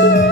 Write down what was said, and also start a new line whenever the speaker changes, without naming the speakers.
thank yeah. you